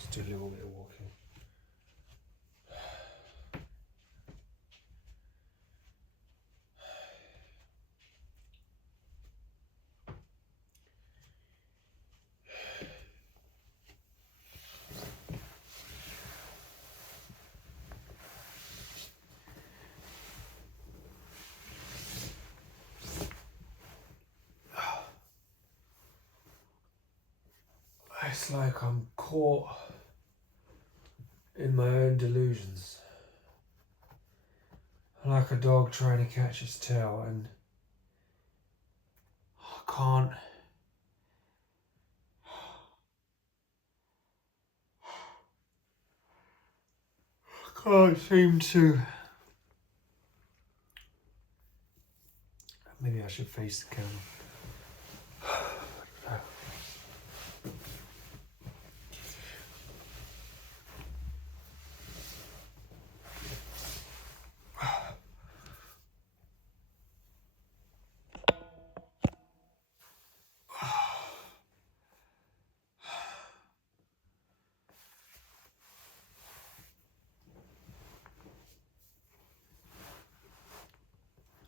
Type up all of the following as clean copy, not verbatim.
Just do a little bit of walking. It's like I'm caught in my own delusions. Like a dog trying to catch its tail, and I can't seem to. Maybe I should face the camera.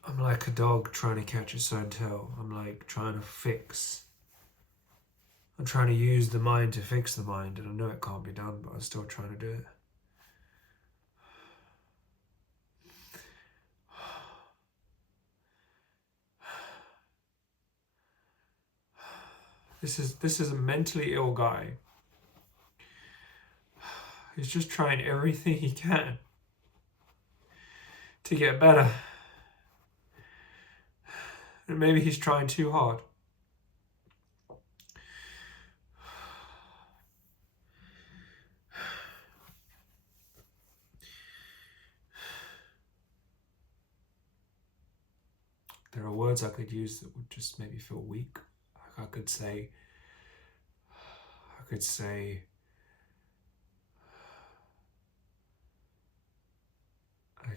I'm like a dog trying to catch its own tail. I'm like trying to fix. I'm trying to use the mind to fix the mind, and I know it can't be done, but I'm still trying to do it. This is a mentally ill guy. He's just trying everything he can to get better. And maybe he's trying too hard. There are words I could use that would just make me feel weak. Like I could say, I could say I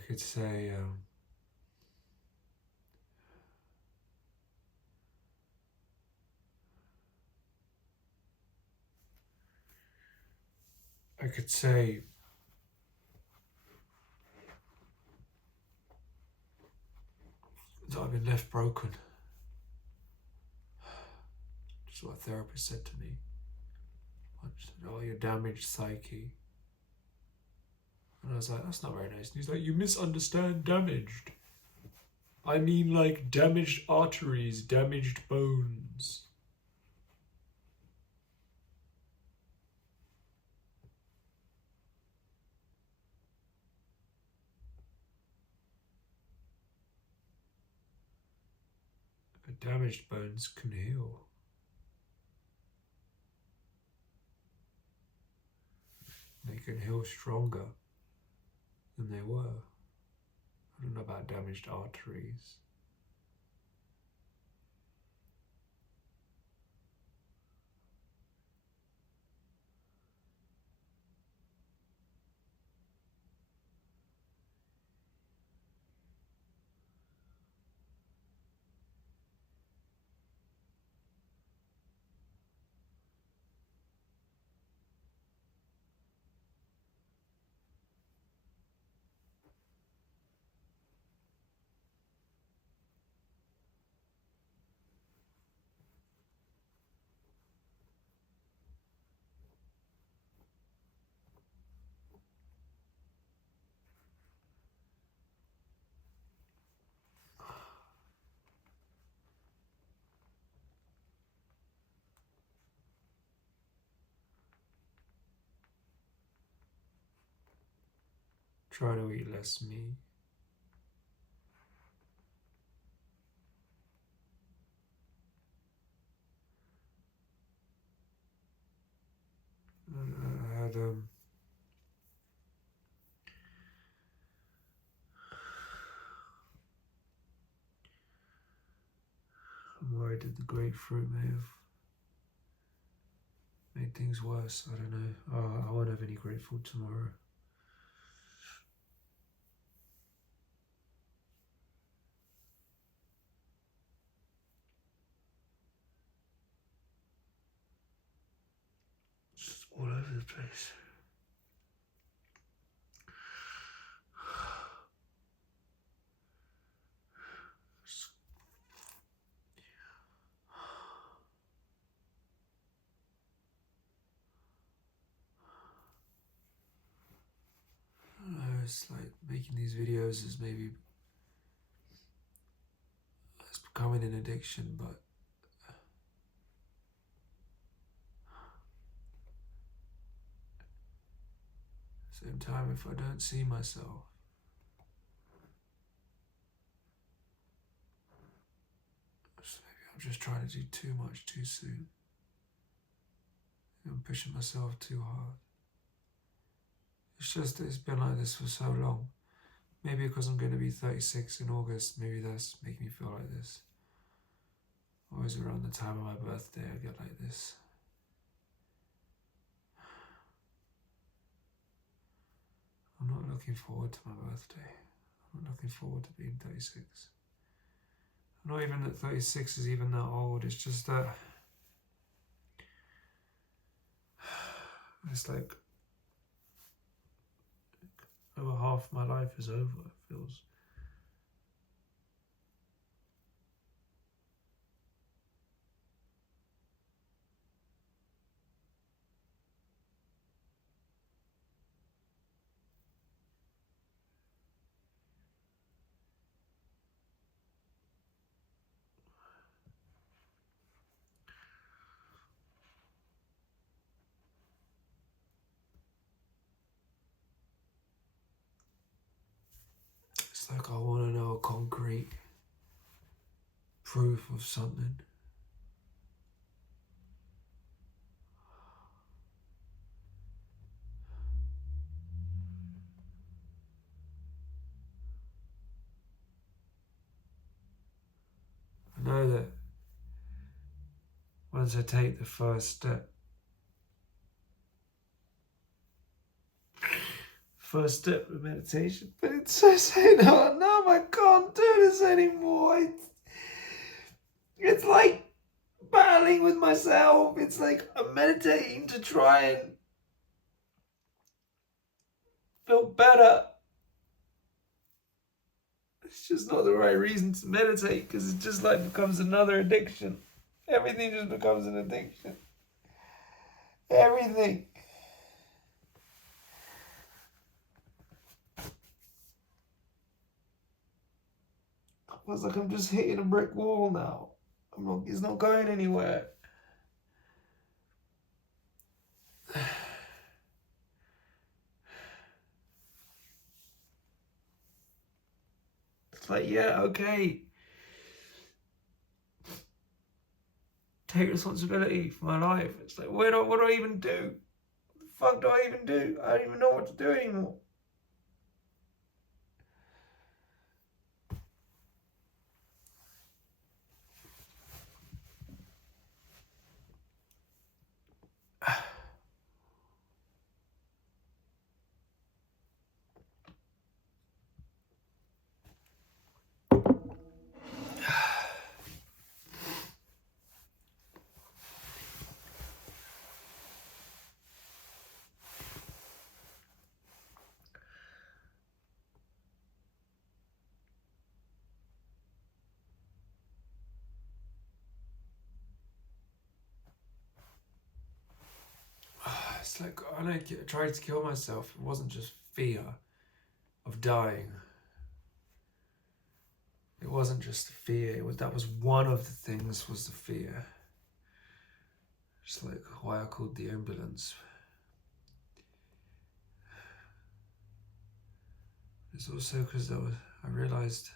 could say that I've been left broken. That's what a therapist said to me. She said, "Oh, you're damaged psyche." And I was like, that's not very nice. And he's like, "You misunderstand damaged. I mean like damaged arteries, damaged bones." Damaged bones can heal. They can heal stronger than they were. I don't know about damaged arteries. Try to eat less meat. I had I'm worried that the grapefruit may have made things worse. I don't know. I won't have any grapefruit tomorrow. all over the place. It's like making these videos is maybe it's becoming an addiction, but at the same time, if I don't see myself, maybe I'm just trying to do too much too soon. I'm pushing myself too hard. It's just that it's been like this for so long. Maybe because I'm going to be 36 in August, maybe that's making me feel like this. Always around the time of my birthday, I get like this. I'm not looking forward to my birthday. I'm not looking forward to being 36. I'm not even that 36 is even that old. It's just that it's like over half my life is over, it feels. It's like I want to know a concrete proof of something. I know that once I take the first step of meditation, but it's just saying, no, I can't do this anymore. It's like battling with myself. It's like I'm meditating to try and feel better. It's just not the right reason to meditate, because it just like becomes another addiction. Everything just becomes an addiction. Everything. It's like I'm just hitting a brick wall now. It's not going anywhere. It's like, yeah, okay. Take responsibility for my life. It's like, what do I even do? What the fuck do I even do? I don't even know what to do anymore. It's like when I tried to kill myself, it wasn't just fear of dying. It wasn't just the fear. That was one of the things, was the fear. It's like why I called the ambulance. It's also because I realized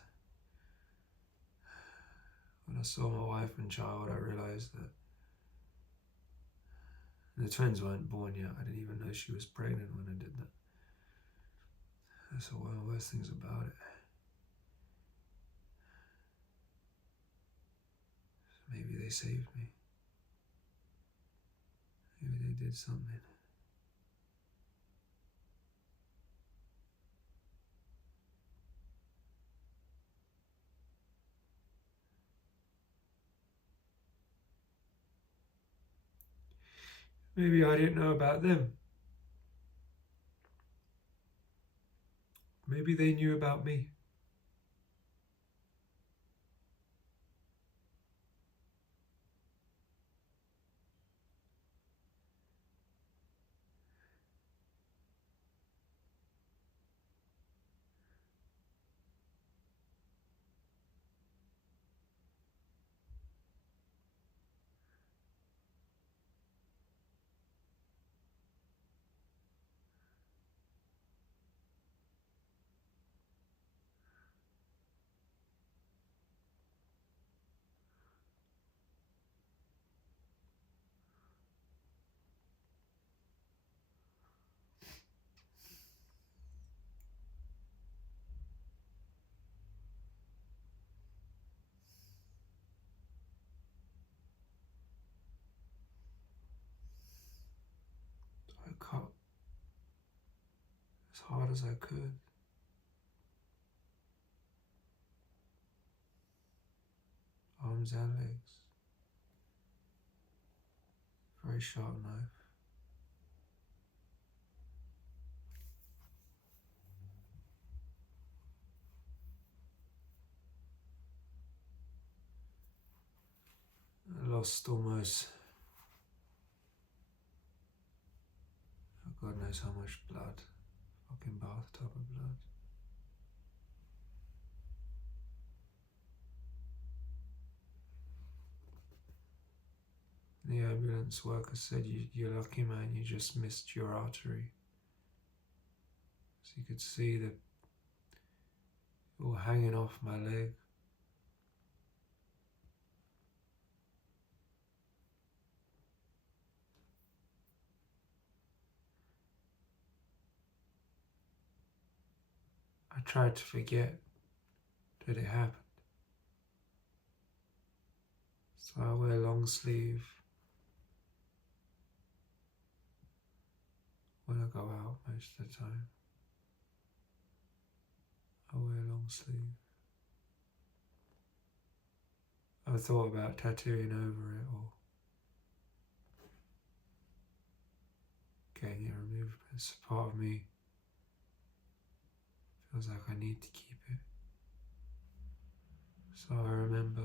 when I saw my wife and child, I realized that the twins weren't born yet. I didn't even know she was pregnant when I did that. That's one of the worst things about it. So maybe they saved me. Maybe they did something. Maybe I didn't know about them. Maybe they knew about me. I cut as hard as I could. Arms and legs. Very sharp knife. I lost almost, God knows how much blood. Fucking bathtub of blood. The ambulance worker said, you're lucky, man, you just missed your artery. So you could see the all hanging off my leg. I tried to forget that it happened. So I wear long sleeve when I go out most of the time. I wear long sleeve. I thought about tattooing over it or getting it removed, but it's a part of me. Feels like I need to keep it. So I remember.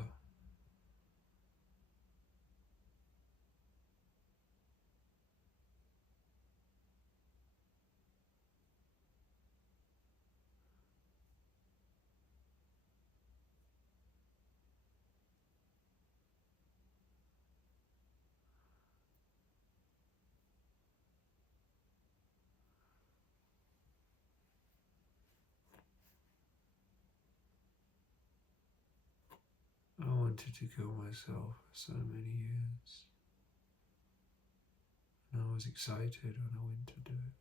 I wanted to kill myself for so many years. And I was excited when I went to do it.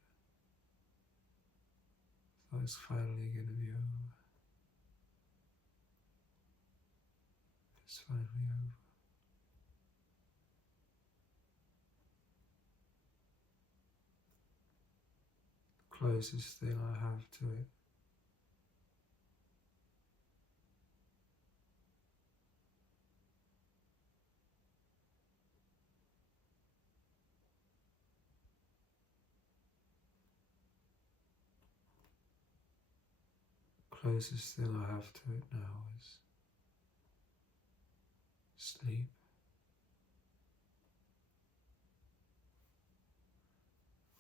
I thought it's finally going to be over. It's finally over. The closest thing I have to it. Closest thing I have to it now is sleep.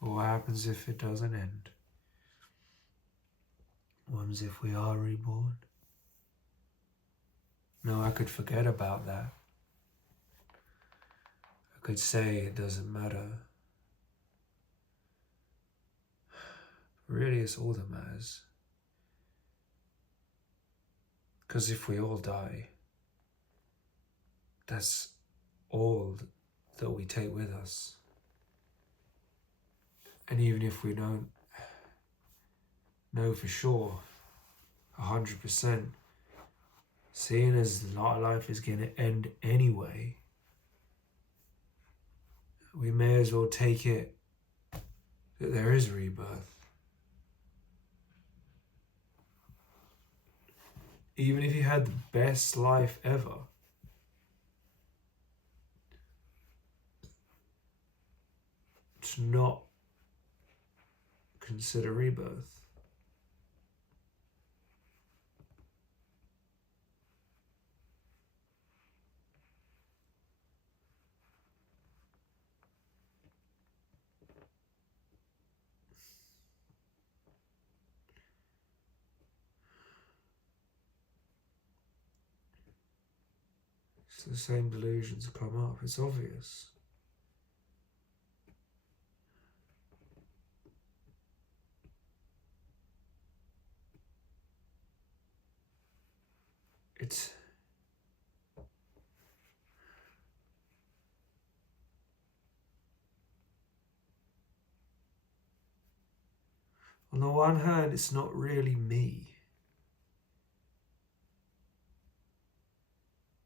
Or what happens if it doesn't end? What happens if we are reborn? No, I could forget about that. I could say it doesn't matter. But really, it's all that matters. Because if we all die, that's all that we take with us. And even if we don't know for sure, 100%, seeing as our life is going to end anyway, we may as well take it that there is rebirth. Even if you had the best life ever, to not consider rebirth. It's the same delusions come up, it's obvious. It's on the one hand, it's not really me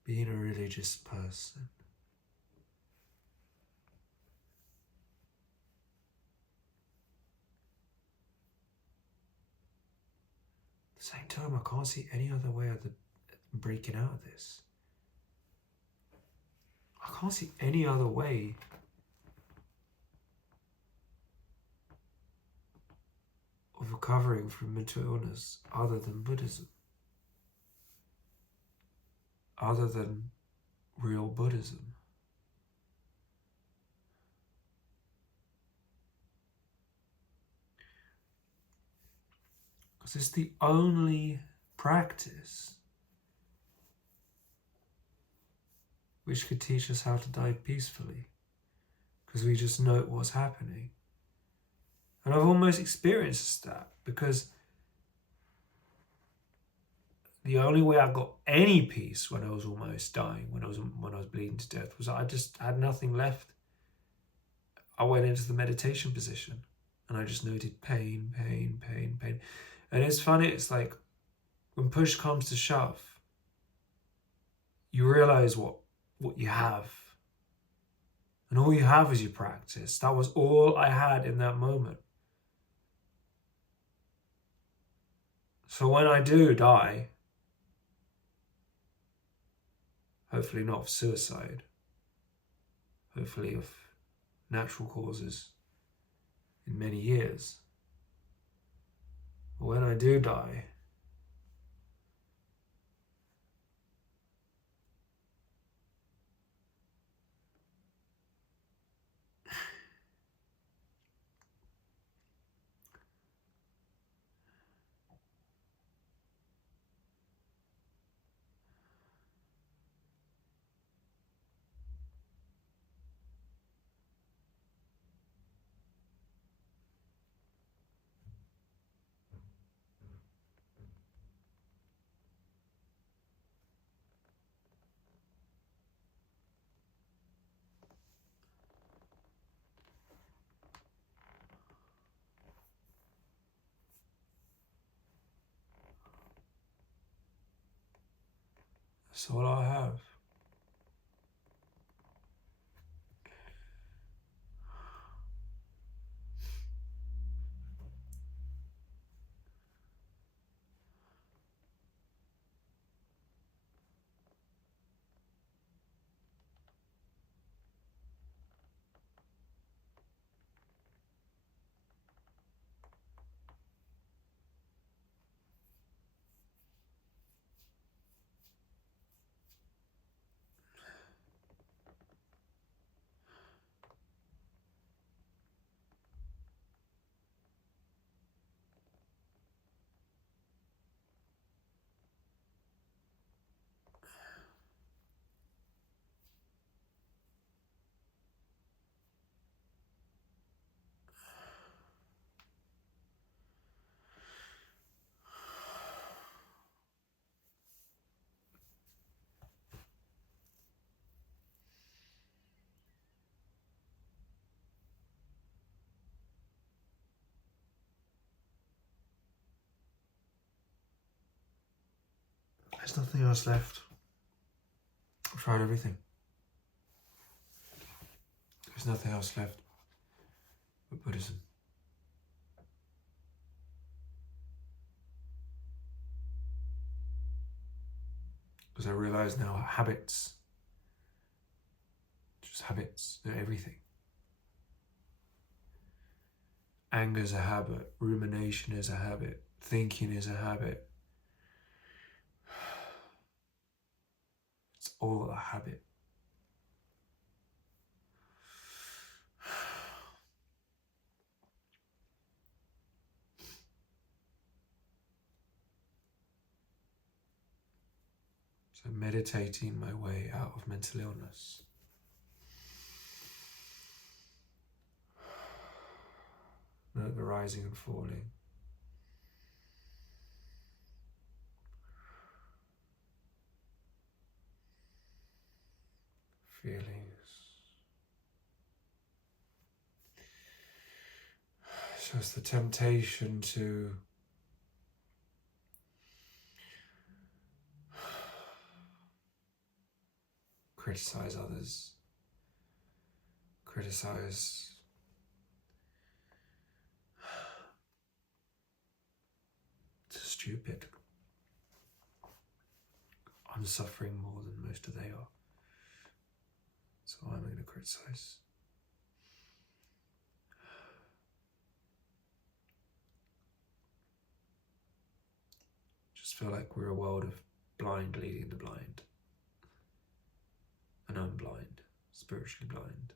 being a religious person. At the same time, I can't see any other way of breaking out of this. I can't see any other way of recovering from mental illness other than Buddhism, other than real Buddhism. Because it's the only practice which could teach us how to die peacefully, because we just know what's happening. And I've almost experienced that, because the only way I got any peace when I was almost dying, when I was bleeding to death, was I just had nothing left. I went into the meditation position and I just noted pain, pain, pain, pain. And it's funny, it's like when push comes to shove, you realize what you have. And all you have is your practice. That was all I had in that moment. So when I do die, hopefully not of suicide, hopefully of natural causes in many years, but when I do die, that's all I have. There's nothing else left. I've tried everything. There's nothing else left but Buddhism. Because I realise now habits, just habits, they're everything. Anger is a habit. Rumination is a habit. Thinking is a habit. It's all a habit. So meditating my way out of mental illness. Note the rising and falling. Feelings. So it's the temptation to criticize others, criticize it's stupid. I'm suffering more than most of they are, so I'm going to criticize. Just feel like we're a world of blind leading the blind. And I'm blind, spiritually blind,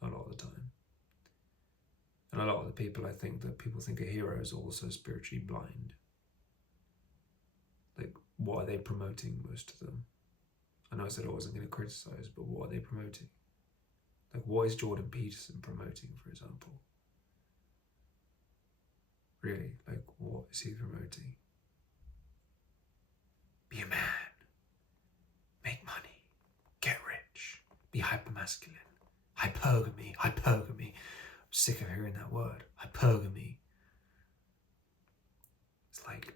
a lot of the time. And a lot of the people I think that people think are heroes are also spiritually blind. Like, what are they promoting, most of them? I know I said I wasn't going to criticize, but what are they promoting? Like, what is Jordan Peterson promoting, for example? Really, like, what is he promoting? Be a man. Make money. Get rich. Be hypermasculine. Hypergamy. Hypergamy. I'm sick of hearing that word. Hypergamy. It's like,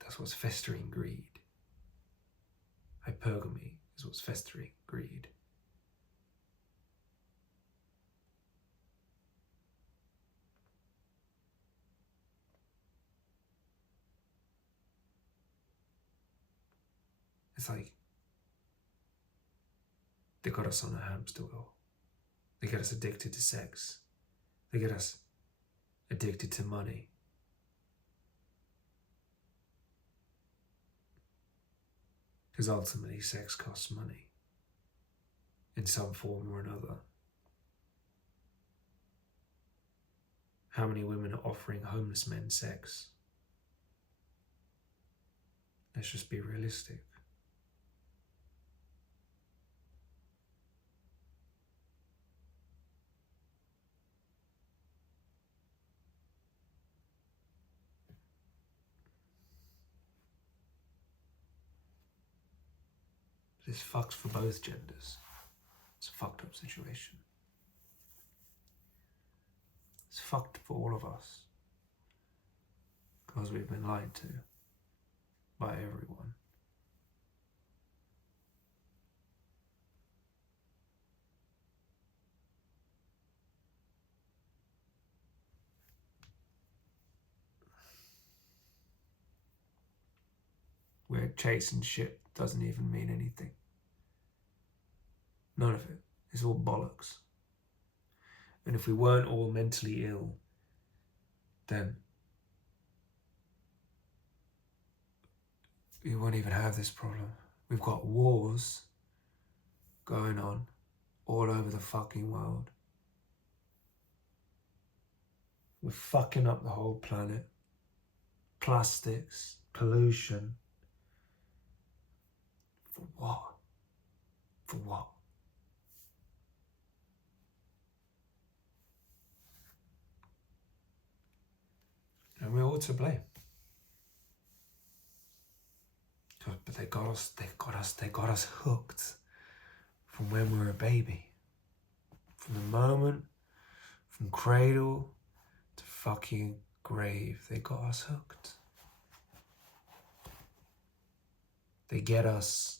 that's what's festering greed. Hypergamy is what's festering greed. It's like they got us on a hamster wheel. They get us addicted to sex. They get us addicted to money. Because ultimately sex costs money in some form or another. How many women are offering homeless men sex? Let's just be realistic. It's fucked for both genders. It's a fucked up situation. It's fucked for all of us. Because we've been lied to by everyone. Where chasing shit doesn't even mean anything. None of it. It's all bollocks. And if we weren't all mentally ill, then we won't even have this problem. We've got wars going on all over the fucking world. We're fucking up the whole planet. Plastics, pollution. For what? For what? And we're all to blame. But they got us hooked from when we were a baby. From the moment, from cradle to fucking grave, they got us hooked. They get us.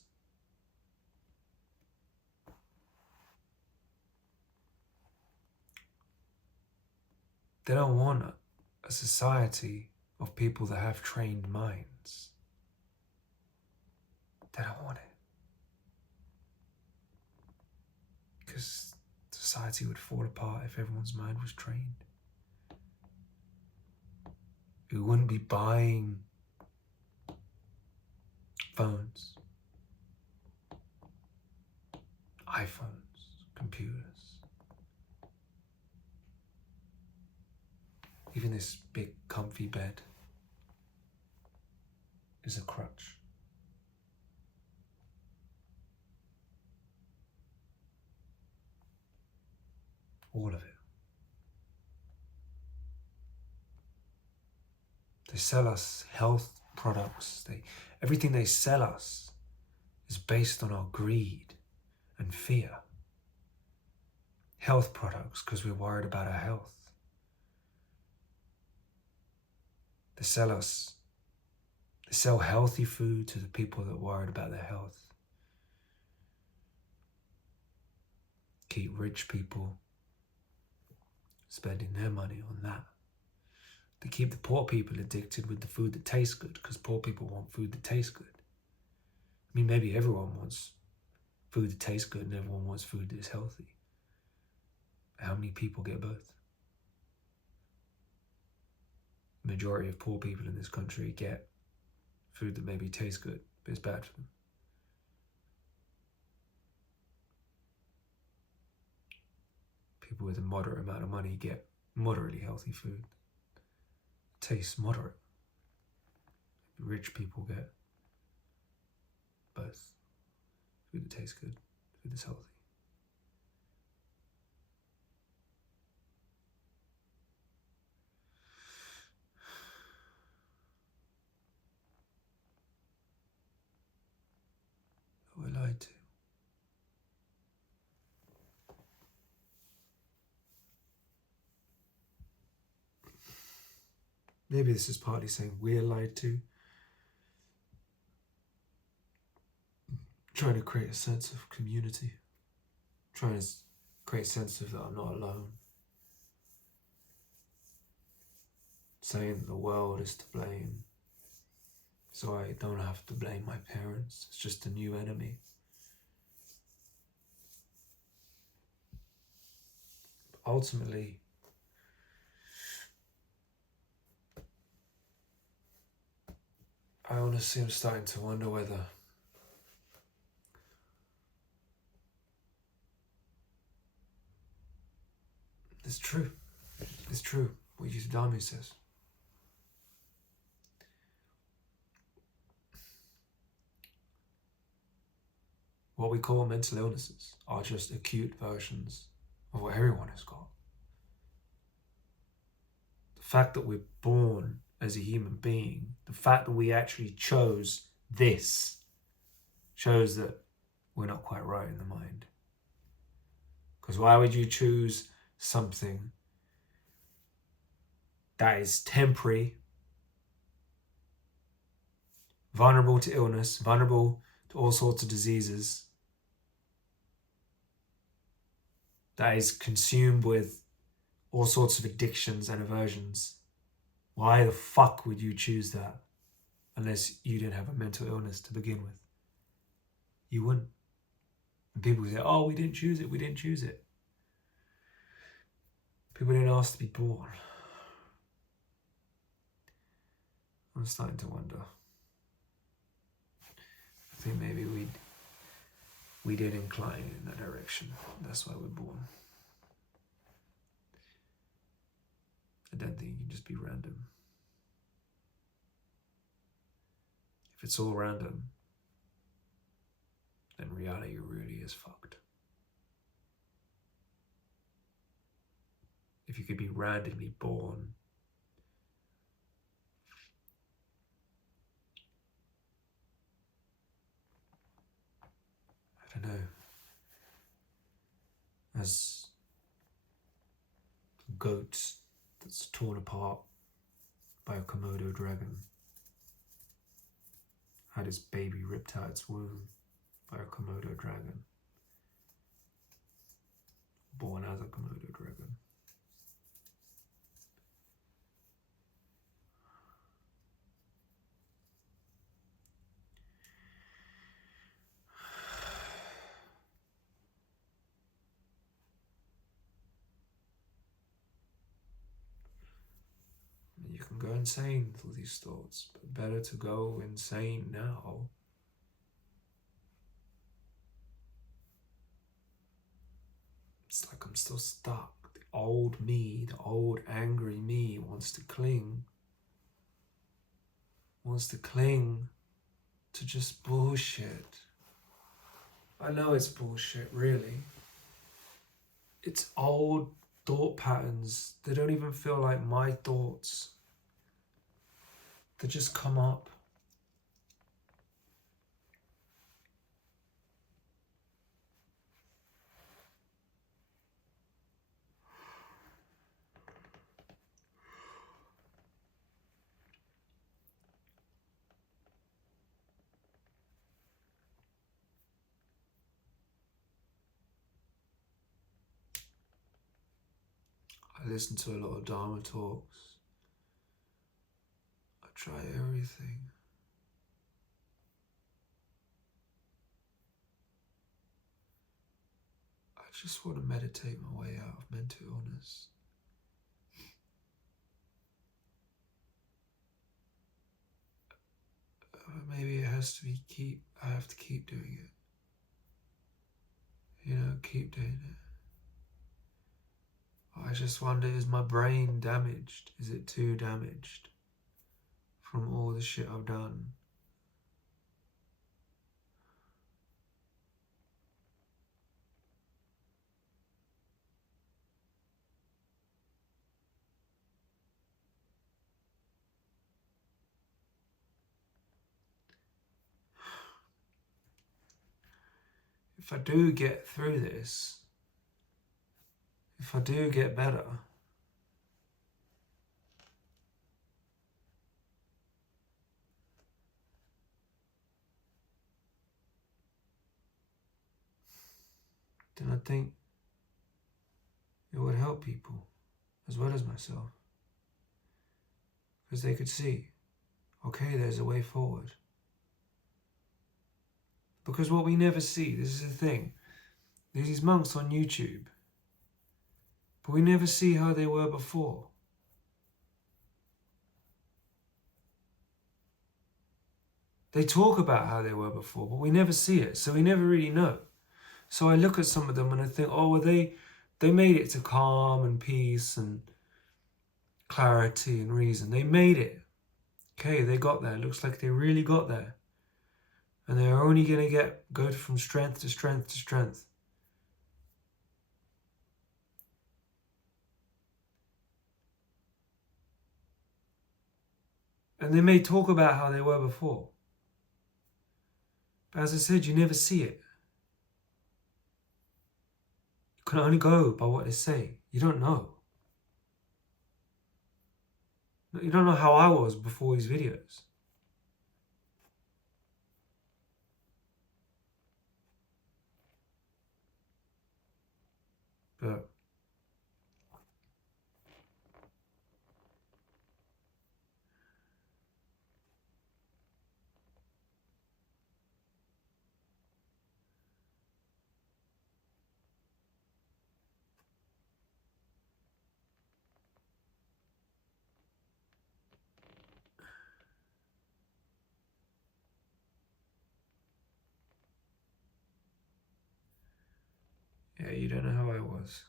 They don't want a society of people that have trained minds. They don't want it. Because society would fall apart if everyone's mind was trained. We wouldn't be buying phones, iPhones, computers. Even this big comfy bed is a crutch. All of it. They sell us health products. Everything they sell us is based on our greed and fear. Health products because we're worried about our health. They sell healthy food to the people that are worried about their health. Keep rich people spending their money on that. They keep the poor people addicted with the food that tastes good because poor people want food that tastes good. I mean, maybe everyone wants food that tastes good and everyone wants food that is healthy. But how many people get both? The majority of poor people in this country get food that maybe tastes good, but it's bad for them. People with a moderate amount of money get moderately healthy food. It tastes moderate. Rich people get both. Food that tastes good, food that's healthy. We're lied to. Maybe this is partly saying we're lied to. Trying to create a sense of community. Trying to create a sense of that I'm not alone. Saying that the world is to blame. So I don't have to blame my parents. It's just a new enemy. But ultimately, I honestly am starting to wonder whether it's true. It's true what Yusudami says. What we call mental illnesses are just acute versions of what everyone has got. The fact that we're born as a human being, the fact that we actually chose this, shows that we're not quite right in the mind. Because why would you choose something that is temporary, vulnerable to illness, vulnerable to all sorts of diseases, that is consumed with all sorts of addictions and aversions? Why the fuck would you choose that unless you didn't have a mental illness to begin with? You wouldn't. And people say, oh, we didn't choose it, we didn't choose it. People didn't ask to be born. I'm starting to wonder. I think maybe we did incline in that direction. That's why we're born. I don't think you can just be random. If it's all random, then reality really is fucked. If you could be randomly born, I don't know, as a goat that's torn apart by a Komodo dragon, had his baby ripped out its womb by a Komodo dragon, born as a Komodo dragon. insane with all these thoughts, but better to go insane now. It's like I'm still stuck. The old me, the old angry me wants to cling to just bullshit. I know it's bullshit, really. It's old thought patterns. They don't even feel like my thoughts. They just come up. I listen to a lot of Dharma talks. I try everything. I just want to meditate my way out of mental illness. Maybe it has to be I have to keep doing it. Keep doing it. I just wonder, is my brain damaged? Is it too damaged from all the shit I've done? If I do get through this, if I do get better, then I think it would help people as well as myself. Because they could see, okay, there's a way forward. Because what we never see, this is the thing, there's these monks on YouTube, but we never see how they were before. They talk about how they were before, but we never see it, so we never really know. So I look at some of them and I think, oh, well, they made it to calm and peace and clarity and reason. They made it. Okay, they got there. It looks like they really got there. And they're only going to go from strength to strength to strength. And they may talk about how they were before. But as I said, you never see it. You can only go by what they say. You don't know. You don't know how I was before these videos. But yeah, you don't know how I was.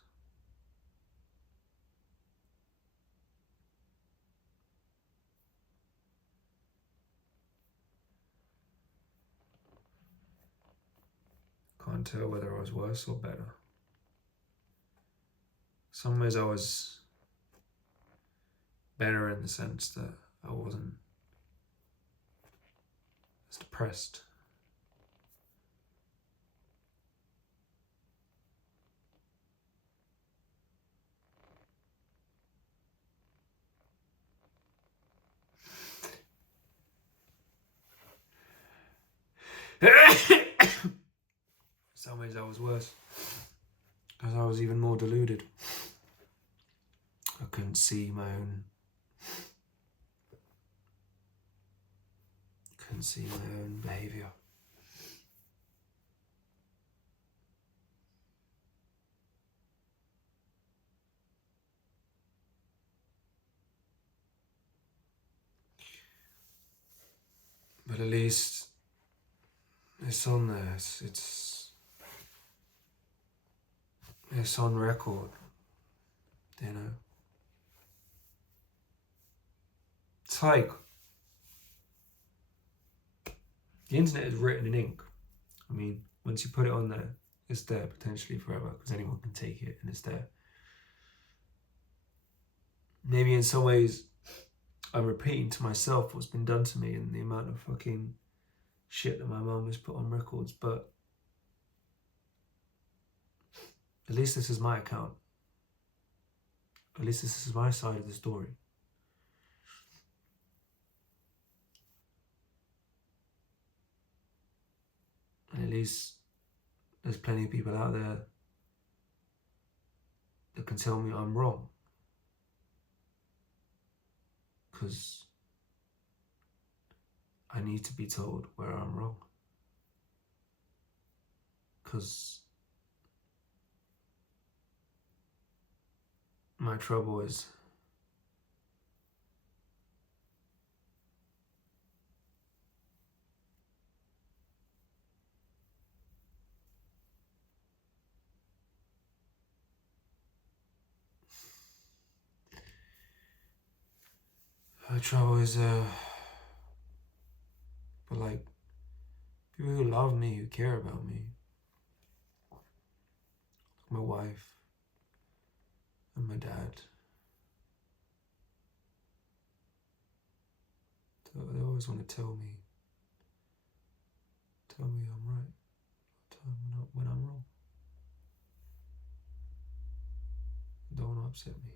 Can't tell whether I was worse or better. Some ways I was better in the sense that I wasn't as depressed. Some ways I was worse, because I was even more deluded. I couldn't see my own behaviour. at least it's on there. It's on record, you know. It's like the internet is written in ink. I mean, once you put it on there, it's there potentially forever because anyone can take it and it's there. Maybe in some ways I'm repeating to myself what's been done to me and the amount of fucking shit that my mum has put on records, but at least this is my account. At least this is my side of the story. And at least there's plenty of people out there that can tell me I'm wrong. Because I need to be told where I'm wrong. Because my trouble is but like, people who love me, who care about me, my wife and my dad, they always want to tell me I'm right, tell me when I'm wrong. They don't want to upset me.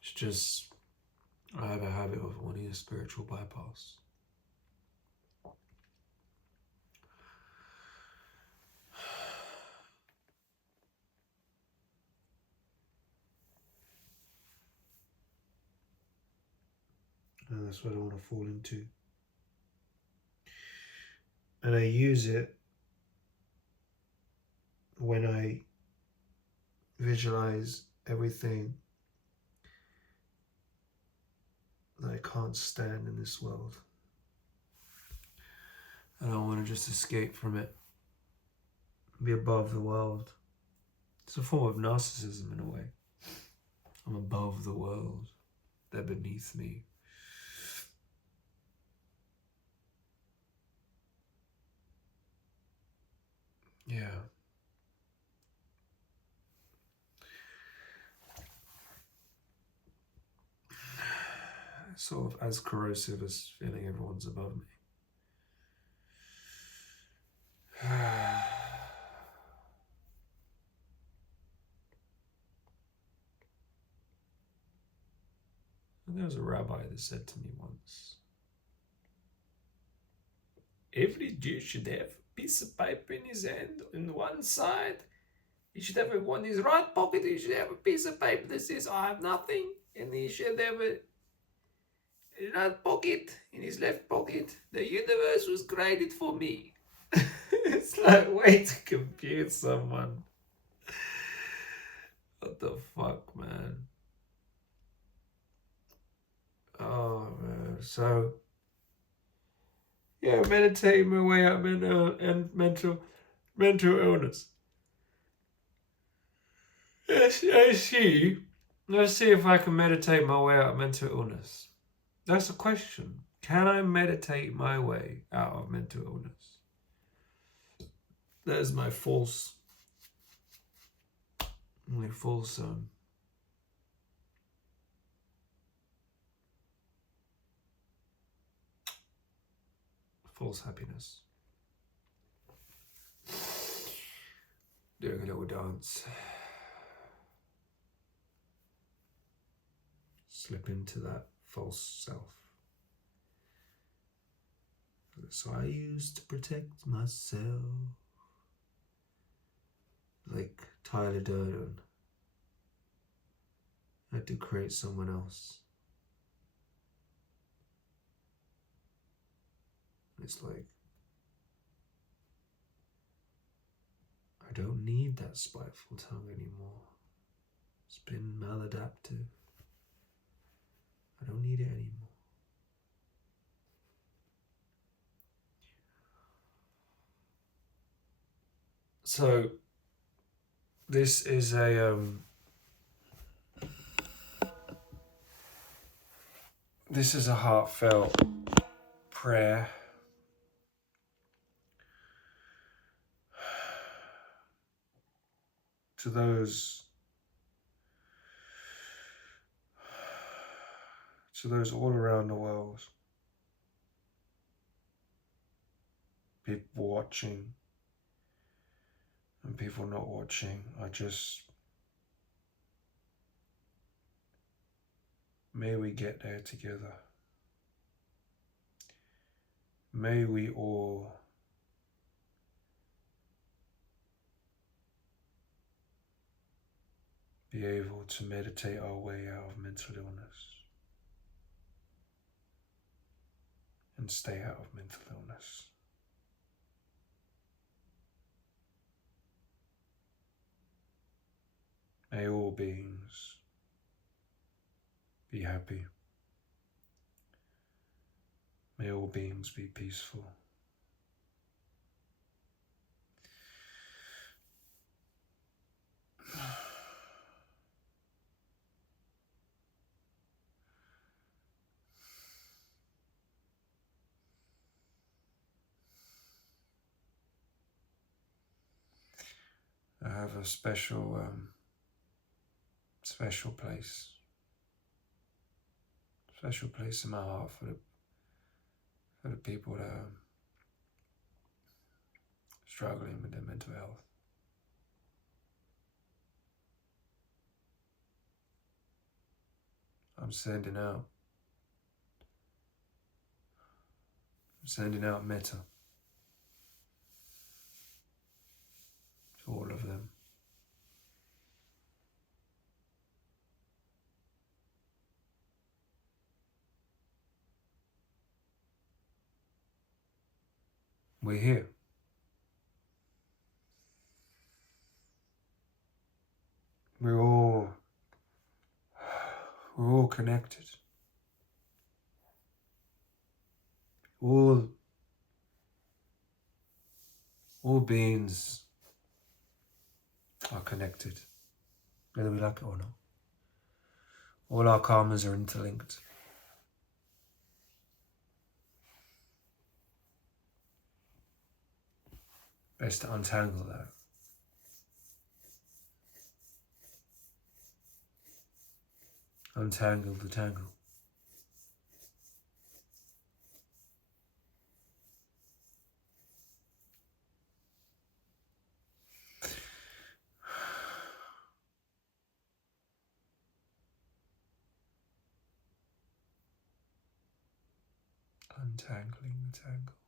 It's just, I have a habit of wanting a spiritual bypass. And that's what I want to fall into. And I use it when I visualize everything that I can't stand in this world. And I want to just escape from it, be above the world. It's a form of narcissism in a way. I'm above the world. They're beneath me. Yeah. sort of as corrosive as feeling everyone's above me. And there was a rabbi that said to me once, every Jew should have a piece of paper in his hand on one side. He should have one in his right pocket. He should have a piece of paper that says, I have nothing. And he should have a right pocket in his left pocket. The universe was created for me. It's like, way to confuse someone. What the fuck, man? Oh, man. So, yeah, meditating my way out of mental illness. Let's see if I can meditate my way out of mental illness. That's a question. Can I meditate my way out of mental illness? That is my false happiness. Doing a little dance. Slip into that false self. So I used to protect myself. Like Tyler Durden. I had to create someone else. It's like, I don't need that spiteful tongue anymore. It's been maladaptive. I don't need it anymore. So, this is a heartfelt prayer to those all around the world, people watching and people not watching. May we get there together. May we all be able to meditate our way out of mental illness and stay out of mental illness. May all beings be happy. May all beings be peaceful. I have a special place in my heart for the people that are struggling with their mental health. I'm sending out metta to all of them. We're here. We're all connected. All beings are connected, whether we like it or not. All our karmas are interlinked. Best to untangle that. Untangle the tangle. untangling the tangle.